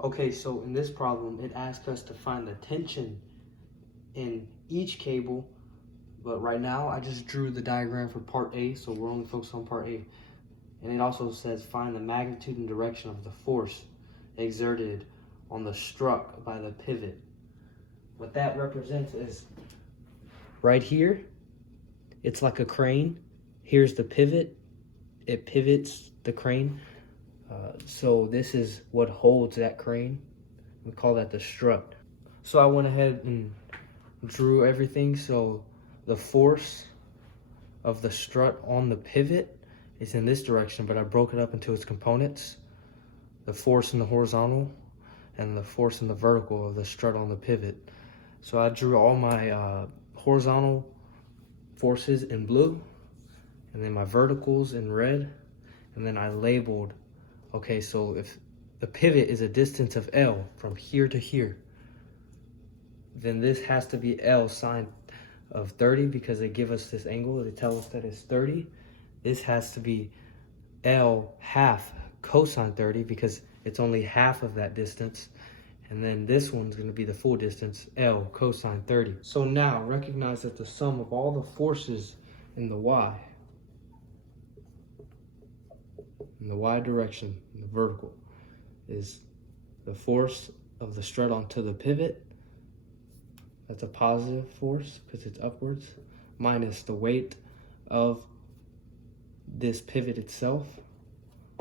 Okay, so in this problem, it asks us to find the tension in each cable, but right now I just drew the diagram for part A, so we're only focused on part A. And it also says find the magnitude and direction of the force exerted on the strut by the pivot. What that represents is right here, it's like a crane. Here's the pivot. It pivots the crane. So this is what holds that crane. We call that the strut. So I went ahead and drew everything. So the force of the strut on the pivot is in this direction, but I broke it up into its components. The force in the horizontal and the force in the vertical of the strut on the pivot. So I drew all my horizontal forces in blue, and then my verticals in red, and then I labeled, okay, so if the pivot is a distance of L from here to here, then this has to be L sine of 30 because they give us this angle. They tell us that it's 30. This has to be L half cosine 30 because it's only half of that distance. And then this one's going to be the full distance, L cosine 30. So now recognize that the sum of all the forces in the Y direction, in the vertical, is the force of the strut onto the pivot. That's a positive force because it's upwards, minus the weight of this pivot itself,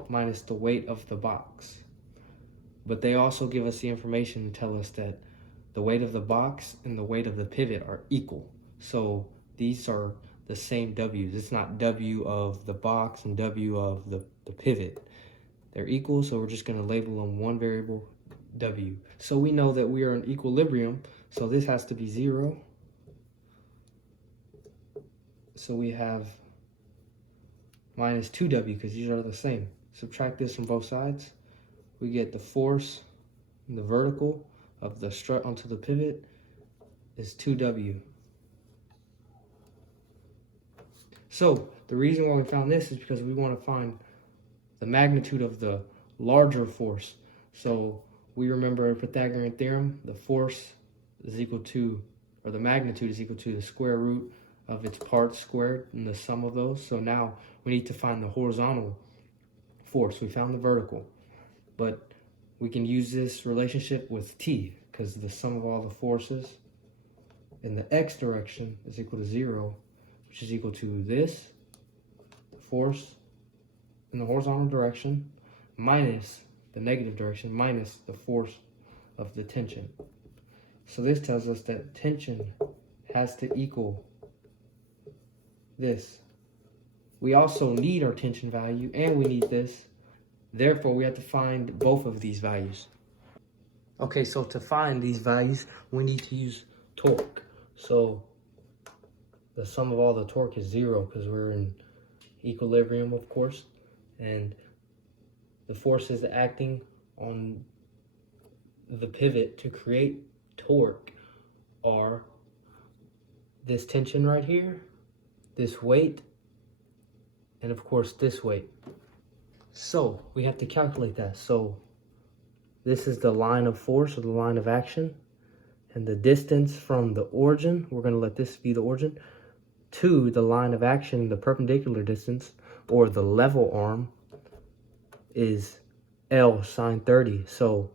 minus the weight of the box. But they also give us the information and tell us that the weight of the box and the weight of the pivot are equal. So these are the same W's. It's not W of the box and W of the pivot. They're equal, so we're just going to label them one variable, W. So we know that we are in equilibrium, so this has to be 0. So we have minus 2W because these are the same. Subtract this from both sides. We get the force in the vertical of the strut onto the pivot is 2W. So the reason why we found this is because we want to find the magnitude of the larger force. So we remember Pythagorean theorem, the force is equal to, or the magnitude is equal to the square root of its parts squared and the sum of those. So now we need to find the horizontal force. We found the vertical, but we can use this relationship with T because the sum of all the forces in the X direction is equal to 0, which is equal to this, the force in the horizontal direction, minus the negative direction, minus the force of the tension. So this tells us that tension has to equal this. We also need our tension value and we need this. Therefore, we have to find both of these values. Okay, so to find these values, we need to use torque. So the sum of all the torque is 0 because we're in equilibrium, of course. And the forces acting on the pivot to create torque are this tension right here, this weight, and of course this weight. So we have to calculate that. So this is the line of force or the line of action, and the distance from the origin, we're going to let this be the origin, to the line of action, the perpendicular distance, or the level arm, is L sine 30. So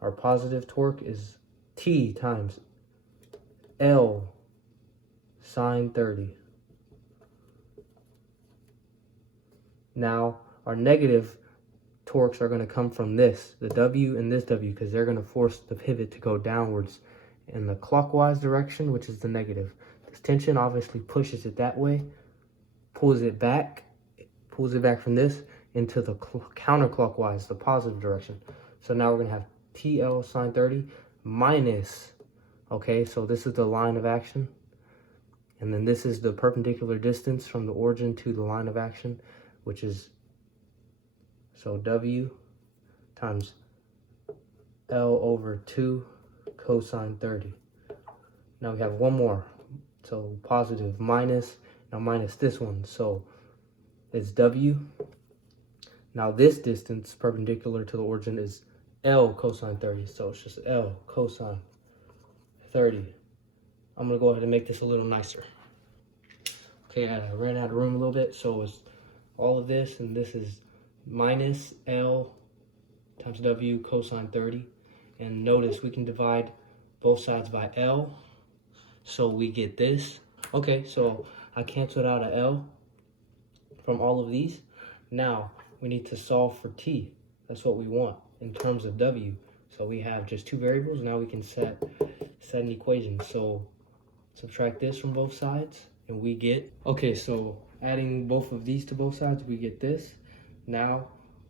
our positive torque is T times L sine 30. Now, our negative torques are going to come from this, the W and this W, because they're going to force the pivot to go downwards in the clockwise direction, which is the negative. This tension obviously pushes it that way, pulls it back from this into the counterclockwise, the positive direction. So now we're going to have TL sine 30 minus, okay, so this is the line of action. And then this is the perpendicular distance from the origin to the line of action, which is, so W times L over 2 cosine 30. Now we have one more. So positive minus, now minus this one. So it's W. Now this distance perpendicular to the origin is L cosine 30. So it's just L cosine 30. I'm gonna go ahead and make this a little nicer. Okay, I ran out of room a little bit, so it's all of this, and this is minus L times W cosine 30. And notice we can divide both sides by L, so we get this. Okay, so I canceled out a L from all of these. Now we need to solve for T. That's what we want in terms of W. So we have just two variables. Now we can set an equation. So subtract this from both sides and we get, okay, so adding both of these to both sides, we get this. Now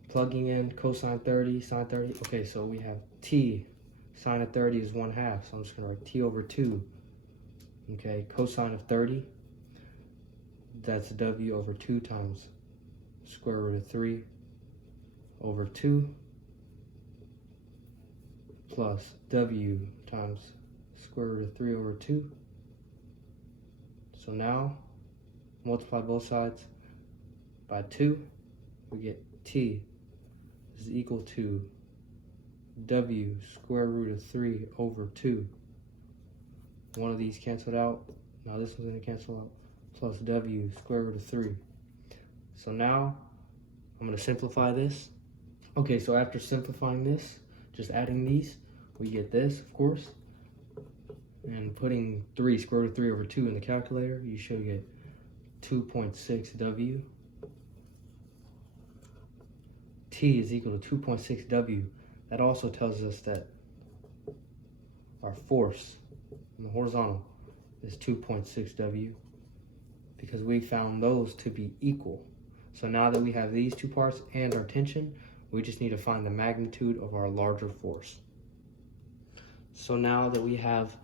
plugging in cosine 30, sine 30. Okay, so we have T, sine of 30 is 1/2. So I'm just gonna write T over 2. Okay, cosine of 30, that's W over 2 times square root of 3 over 2 plus W times square root of 3 over 2. So now, multiply both sides by 2, we get T is equal to W square root of 3 over 2. One of these canceled out. Now this one's going to cancel out. Plus W square root of 3. So now, I'm going to simplify this. Okay, so after simplifying this, just adding these, we get this, of course. And putting 3, square root of 3 over 2 in the calculator, you should get 2.6 W. T is equal to 2.6 W. That also tells us that our force on the horizontal is 2.6 W because we found those to be equal. So now that we have these two parts and our tension, we just need to find the magnitude of our larger force. So now that we have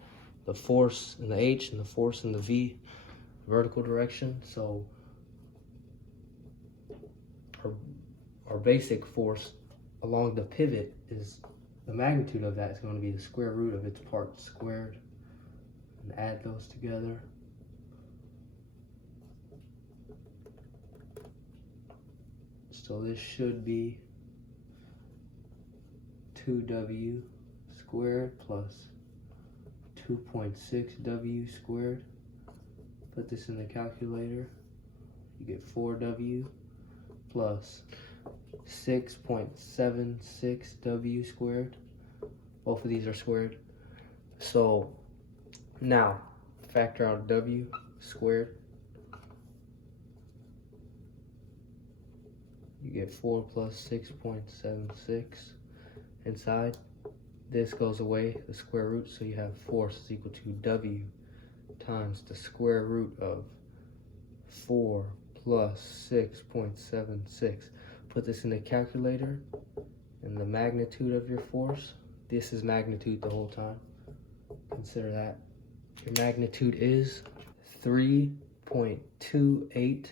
the force in the H and the force in the V vertical direction, so our basic force along the pivot is, the magnitude of that is going to be the square root of its parts squared, and add those together. So this should be 2W squared plus 2.6 W squared. Put this in the calculator. You get 4W plus 6.76 W squared. Both of these are squared. So now factor out W squared. You get 4 plus 6.76 inside. This goes away, the square root, so you have force is equal to W times the square root of 4 plus 6.76. Put this in the calculator, and the magnitude of your force, this is magnitude the whole time. Consider that. Your magnitude is 3.28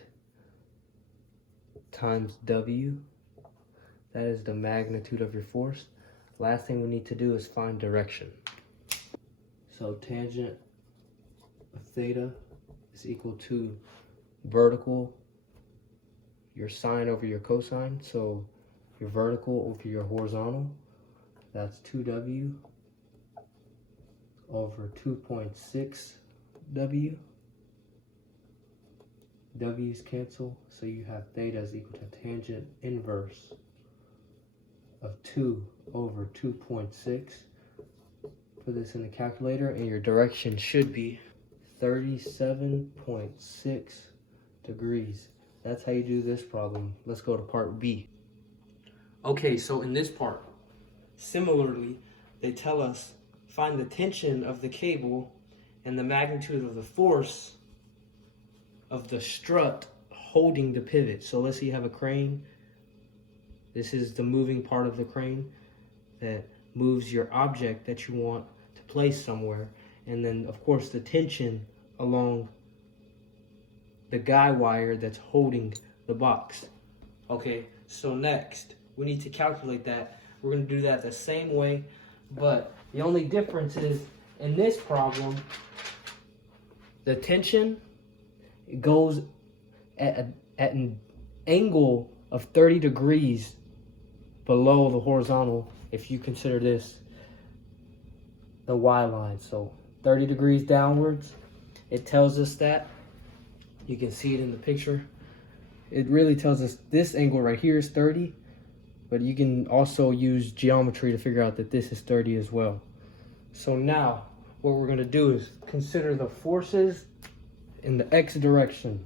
times W. That is the magnitude of your force. Last thing we need to do is find direction. So tangent of theta is equal to vertical, your sine over your cosine. So your vertical over your horizontal, that's 2W over 2.6 W. W's cancel, so you have theta is equal to tangent inverse of 2 over 2.6. Put this in the calculator, and your direction should be 37.6 degrees. That's how you do this problem. Let's go to part B. Okay, so in this part, similarly, they tell us find the tension of the cable and the magnitude of the force of the strut holding the pivot. So let's say you have a crane. This is the moving part of the crane that moves your object that you want to place somewhere. And then, of course, the tension along the guy wire that's holding the box. Okay, so next, we need to calculate that. We're going to do that the same way, but the only difference is in this problem, the tension goes at an angle of 30 degrees below the horizontal if you consider this the Y line. So 30 degrees downwards, it tells us that. You can see it in the picture. It really tells us this angle right here is 30, but you can also use geometry to figure out that this is 30 as well. So now what we're gonna do is consider the forces in the X direction.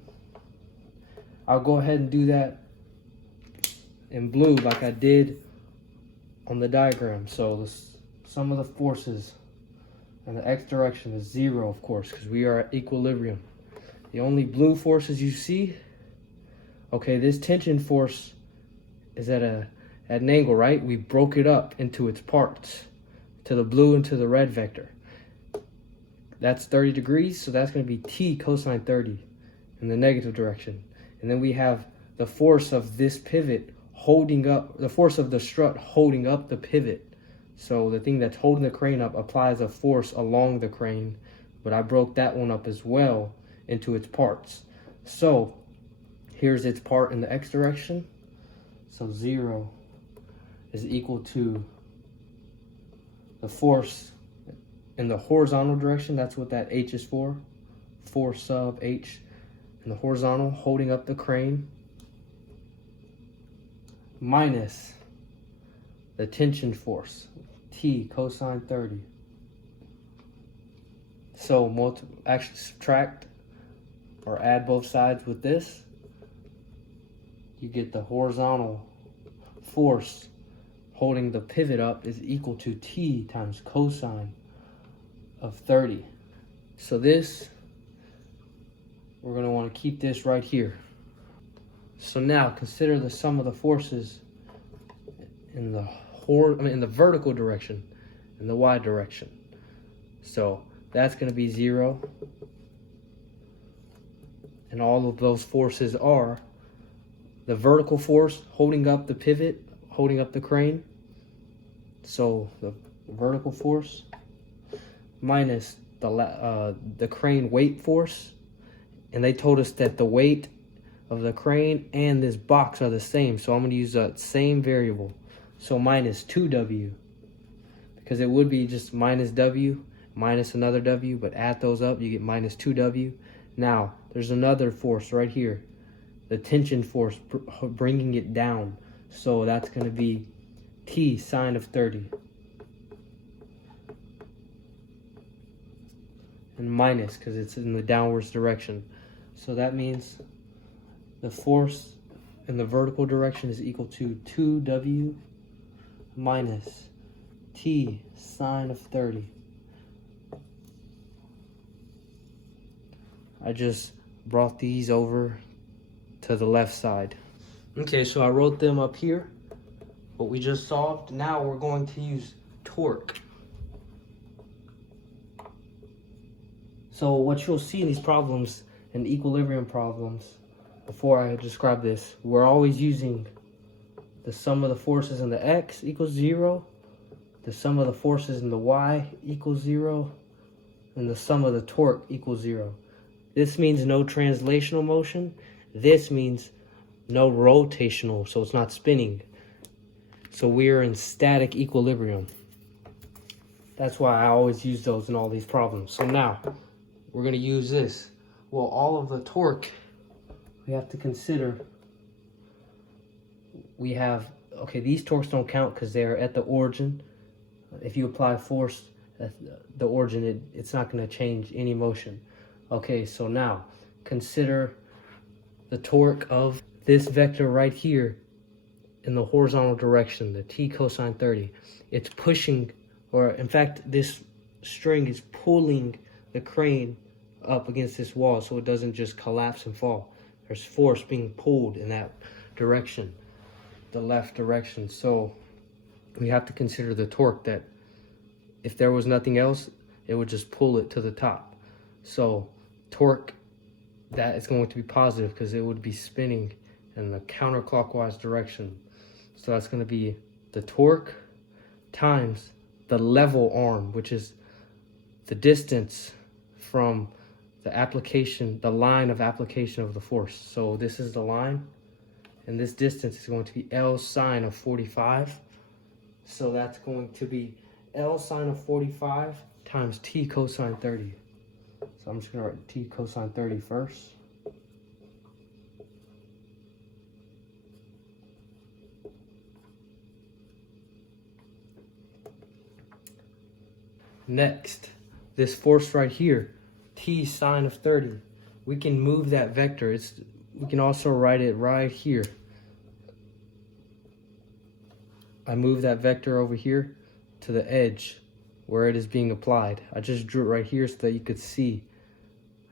I'll go ahead and do that in blue like I did on the diagram. So the sum of the forces in the X direction is 0, of course, because we are at equilibrium. The only blue forces you see, okay, this tension force is at an angle, right? We broke it up into its parts, to the blue and to the red vector. That's 30 degrees, so that's going to be T cosine 30 in the negative direction. And then we have the force of this pivot holding up, the force of the strut holding up the pivot. So the thing that's holding the crane up applies a force along the crane, but I broke that one up as well into its parts. So here's its part in the X direction. So 0 is equal to the force in the horizontal direction. That's what that H is for. Force sub H in the horizontal, holding up the crane, minus the tension force, T cosine 30. So actually subtract or add both sides with this. You get the horizontal force holding the pivot up is equal to T times cosine of 30. So this, we're going to want to keep this right here. So now consider the sum of the forces in the vertical direction, in the Y direction. So that's going to be 0. And all of those forces are the vertical force holding up the pivot, holding up the crane. So the vertical force minus the crane weight force. And they told us that the weight of the crane and this box are the same. So I'm going to use that same variable. So minus 2W. Because it would be just minus W minus another W. But add those up, you get minus 2W. Now, there's another force right here. The tension force bringing it down. So that's going to be T sine of 30. And minus, because it's in the downwards direction. So that means the force in the vertical direction is equal to 2W minus T sine of 30. I just brought these over to the left side. Okay, so I wrote them up here, what we just solved. Now we're going to use torque. So what you'll see in these problems, and equilibrium problems, before I describe this, we're always using the sum of the forces in the X equals 0, the sum of the forces in the Y equals 0, and the sum of the torque equals 0. This means no translational motion. This means no rotational, so it's not spinning. So we're in static equilibrium. That's why I always use those in all these problems. So now, we're going to use this. Well, all of the torque we have to consider. We have, okay, these torques don't count because they're at the origin. If you apply force at the origin, it's not going to change any motion. Okay, so now consider the torque of this vector right here in the horizontal direction, the T cosine 30. It's pushing, or in fact, this string is pulling the crane up against this wall so it doesn't just collapse and fall. There's force being pulled in that direction, the left direction. So we have to consider the torque, that if there was nothing else, it would just pull it to the top. So torque, that is going to be positive because it would be spinning in the counterclockwise direction. So that's going to be the torque times the level arm, which is the distance from the application, the line of application of the force. So this is the line, and this distance is going to be L sine of 45. So that's going to be L sine of 45 times T cosine 30. So I'm just going to write T cosine 30 first. Next, this force right here, T sine of 30, we can move that vector. We can also write it right here. I move that vector over here to the edge where it is being applied. I just drew it right here so that you could see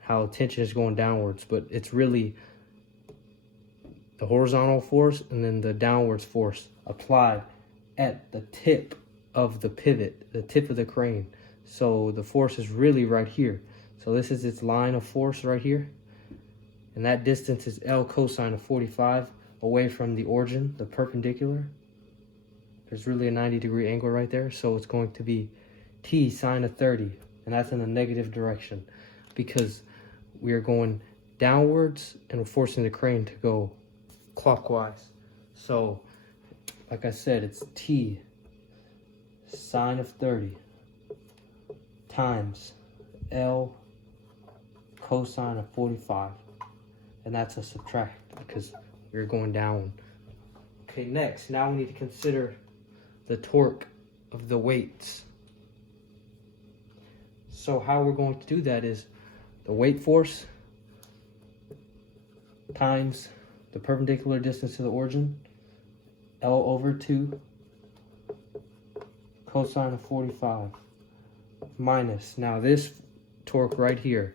how tension is going downwards, but it's really the horizontal force and then the downwards force applied at the tip of the pivot, the tip of the crane. So the force is really right here. So this is its line of force right here. And that distance is L cosine of 45 away from the origin, the perpendicular. There's really a 90-degree angle right there. So it's going to be T sine of 30. And that's in the negative direction because we are going downwards and we're forcing the crane to go clockwise. So, like I said, it's T sine of 30 times L cosine of 45. And that's a subtract because we're going down. Okay, next, now we need to consider the torque of the weights. So how we're going to do that is the weight force times the perpendicular distance to the origin, L over 2 cosine of 45, minus, now this torque right here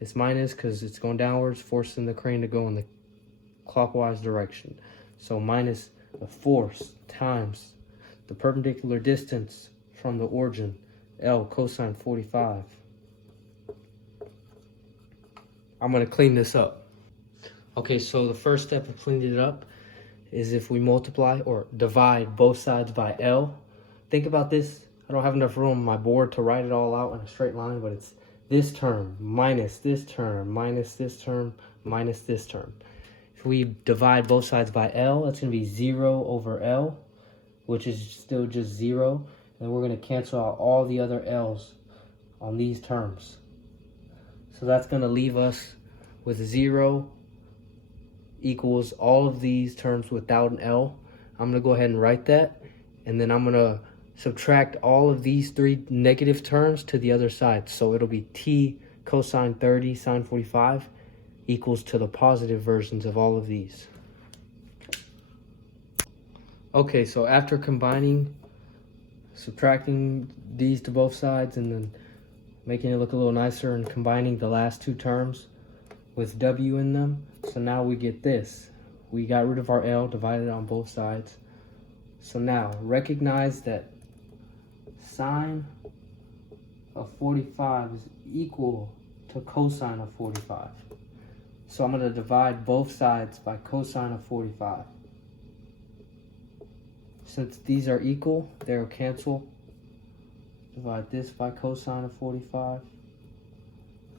is minus because it's going downwards, forcing the crane to go in the clockwise direction. So minus the force times the perpendicular distance from the origin, L cosine 45. I'm going to clean this up. Okay, so the first step of cleaning it up is if we multiply or divide both sides by L. Think about this. I don't have enough room on my board to write it all out in a straight line, but it's this term minus this term minus this term minus this term. If we divide both sides by L, that's going to be 0 over L, which is still just 0. And we're going to cancel out all the other L's on these terms. So that's going to leave us with 0 equals all of these terms without an L. I'm going to go ahead and write that. And then I'm going to subtract all of these three negative terms to the other side. So it'll be T cosine 30 sine 45 equals to the positive versions of all of these. Okay, so after combining, subtracting these to both sides and then making it look a little nicer and combining the last two terms with W in them, so now we get this. We got rid of our L, divided on both sides. So now recognize that sine of 45 is equal to cosine of 45. So I'm going to divide both sides by cosine of 45. Since these are equal, they'll cancel. Divide this by cosine of 45.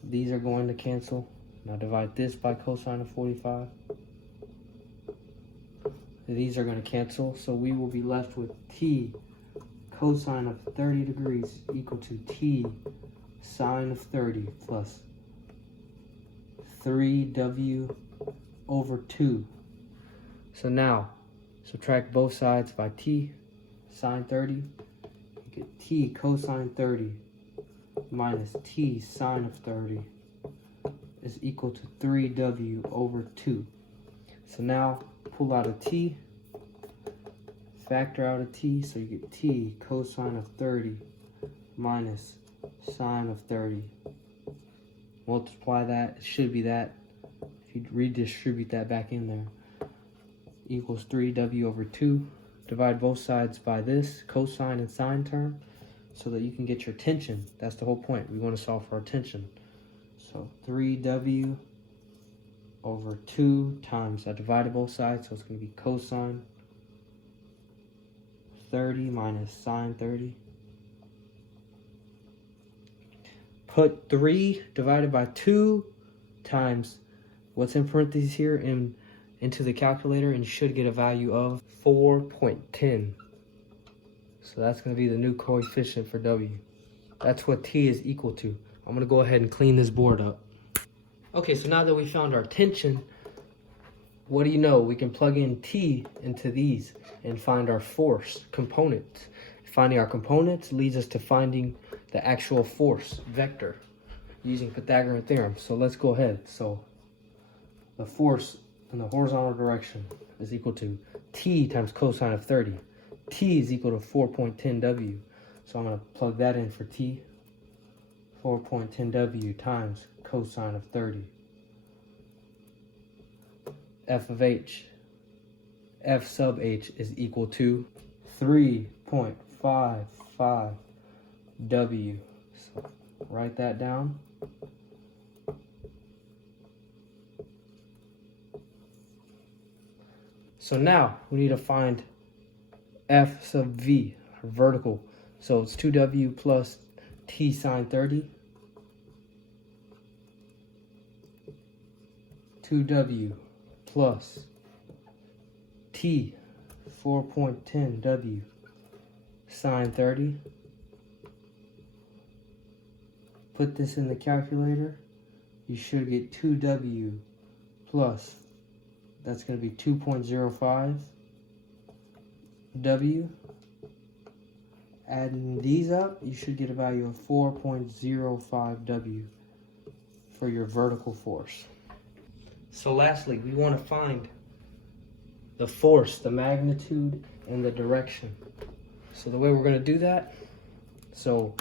These are going to cancel. Now divide this by cosine of 45. These are going to cancel, so we will be left with T cosine of 30 degrees equal to T sine of 30 plus 3W over 2. So now, subtract both sides by T sine 30. You get T cosine 30 minus T sine of 30 is equal to 3W over 2. So now, pull out a T, factor out a T, so you get T cosine of 30 minus sine of 30. Multiply that, it should be that. If you redistribute that back in there, equals 3W over 2. Divide both sides by this cosine and sine term so that you can get your tension. That's the whole point. We want to solve for our tension. So 3W over 2 times, I divided both sides, so it's going to be cosine 30 minus sine 30. Put 3 divided by 2 times what's in parentheses here into the calculator, and you should get a value of 4.10. So that's going to be the new coefficient for W. That's what T is equal to. I'm going to go ahead and clean this board up. Okay, so now that we found our tension, what do you know? We can plug in T into these and find our force components. Finding our components leads us to finding the actual force vector using Pythagorean theorem. So let's go ahead. So the force in the horizontal direction is equal to T times cosine of 30. T is equal to 4.10 W. So I'm going to plug that in for T. 4.10 W times cosine of 30. F of H. F sub H is equal to 3.55 W. So write that down. So now we need to find F sub V, vertical. So it's 2W plus T sine 30. 2W plus T 4.10 W sine 30. Put this in the calculator. You should get 2W plus, that's going to be 2.05 W. Adding these up, you should get a value of 4.05 W for your vertical force. So lastly, we want to find the force, the magnitude, and the direction. So the way we're going to do that, so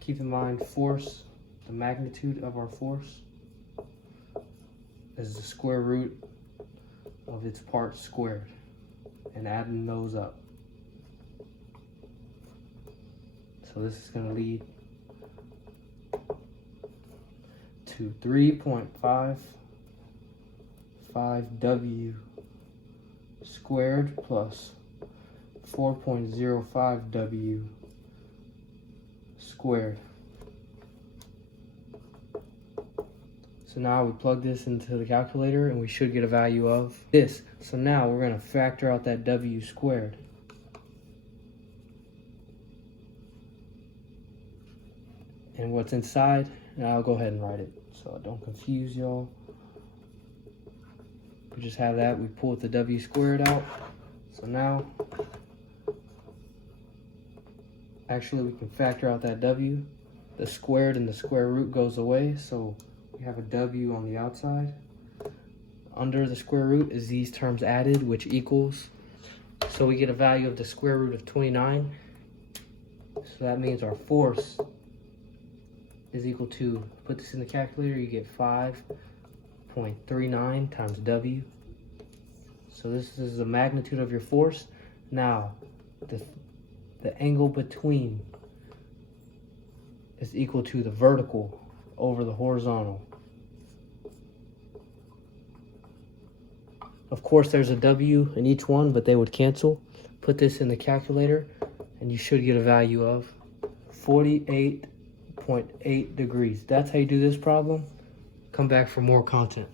keep in mind force, the magnitude of our force is the square root of its parts squared, and adding those up. So this is going to lead to 3.55 W squared plus 4.05 W squared. So now we plug this into the calculator and we should get a value of this. So now we're going to factor out that W squared. And what's inside, and I'll go ahead and write it so I don't confuse y'all. We just have that, we pull the W squared out. So now, actually we can factor out that W. The squared and the square root goes away, so we have a W on the outside. Under the square root is these terms added, which equals, so we get a value of the square root of 29. So that means our force is equal to, put this in the calculator, you get 5.39 times W. So this is the magnitude of your force. Now, the angle between is equal to the vertical over the horizontal. Of course, there's a W in each one, but they would cancel. Put this in the calculator, and you should get a value of 48.8 degrees. That's how you do this problem. Come back for more content.